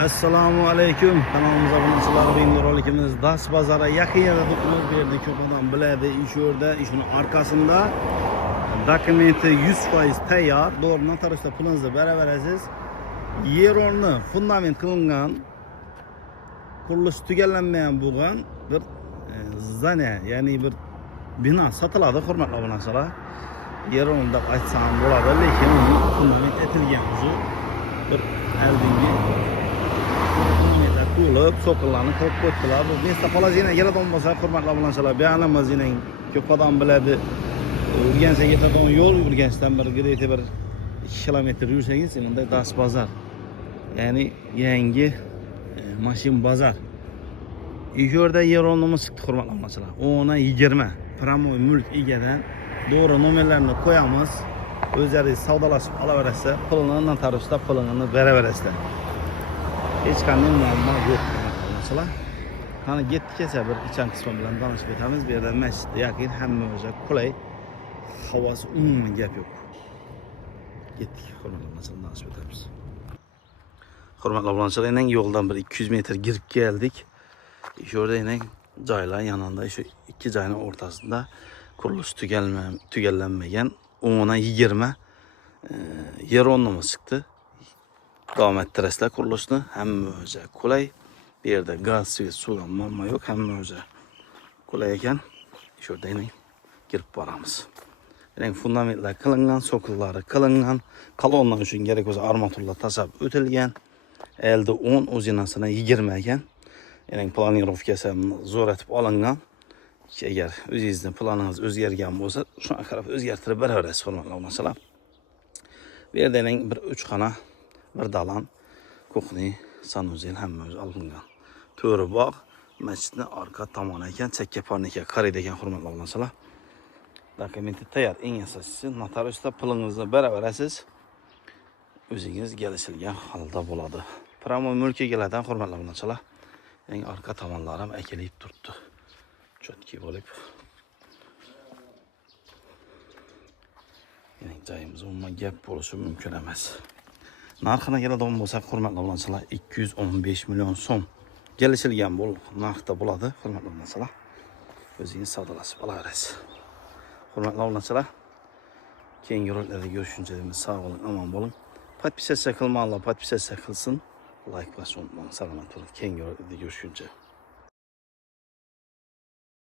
Assalomu alaykum. Kanalımıza abunachilari, bugungi rolikimiz Das bozori yaqin yerda turibmiz. Bu yerda ko'p odam biladi. Ish yerda, ishning arkasında dokumenti 100% tayyor. Doğru notaryusda pulingizni beraverasiz. Yer o'rni fundament qilingan, qurilishi tugallanmagan bo'lgan bir zdaniya, ya'ni bir bino sotiladi, hurmatli obunachilar. Yer o'rni deb aytsam bo'ladi, lekin uni fundament etilgan o'zi bir aldingi to'lib, so'qillarni qilib qo'ydilar. Bu mesda polazina yaradon bo'lsa, hurmatli obunachilar, be'anamaz yining ko'p odam biladi. Urgancha yetadigan yo'l, Urganchdan bir где-то bir 2 kilometr yursangiz, bunda Das bozor. Ya'ni yangi mashin bozor. Yerda yer o'rnimiz chiqdi, hurmatli obunachilar. 10-20 pramoy mulk egadan doğru nomerlarini qo'yamiz. O'zlaringiz savdolashib olaverasizlar, pulini notaryusda pulini beraverasizlar. Hech qanday muammo yo'q, masalan. Qani ketdik esa bir ichan qismi bilan tanishib o'tamiz. Bu yerda masjidga yaqin, hamma o'zi qulay. Havosi umuman gap yo'q. Ketdik, hurmatli obunachilar, tanishib o'tamiz. Hurmatli obunachilar, endi yo'ldan bir 200 metr girib keldik. Shu yerda endi joylar yanında, shu ikki joyning o'rtasida qurilish tugallanmagan 10-20 yer o'rnimiz chiqdi. Davom ettirasizlar qurilishni, hamma o'zi qulay. Bu yerda gaz, suvdan muammo yo'q, hamma o'zi qulay ekan. Shu yerda endi kirib boramiz. Endi fundamentlar qilingan, so'qillari qilingan, kolonnalar uchun kerak bo'lsa armaturlar tasab o'tilgan. Elde 10, o'zinasini 20 ekan. Endi planirovkasi zo'r etib olingan. Agar o'zingizning planingiz o'zgargan bo'lsa, shuna qarab o'zgartirib beraverasiz, hurmatli obunachilar. Bu yerda endi bir 3 xona, bir dalan, kuxni, sanuzel hamma o'zi olingan. To'ri bog', masjidning orqa tomoni ekan, chakka parnika qaraydi ekan, hurmatli obunachilar. Dokumenti tayyor, eng asosiysi notariusda pulingizni beraverasiz. O'zingiz kelishilgan holda bo'ladi. Pramoy mulk egalaridan, hurmatli obunachilar, eng orqa tomonlari ham akilib turibdi. Chotki bo'lib. Ya'ni joyimiz umuman gap bo'lishi mumkin emas. Narxini keladigan bo'lsak, hurmatli obunachilar, 215 million so'm kelishilgan narxda bo'ladi, hurmatli obunachilar. O'zingiz savdolashib olaverasiz. Hurmatli obunachilar, keyingi roliklarda görüşünce sağ olun, aman bo'lin. Podpisatsiya qilmaganlar podpisatsiya qilsin. Like bosishni unutmang. Salomat bo'ling. Keyingi roliklarda görüşünce.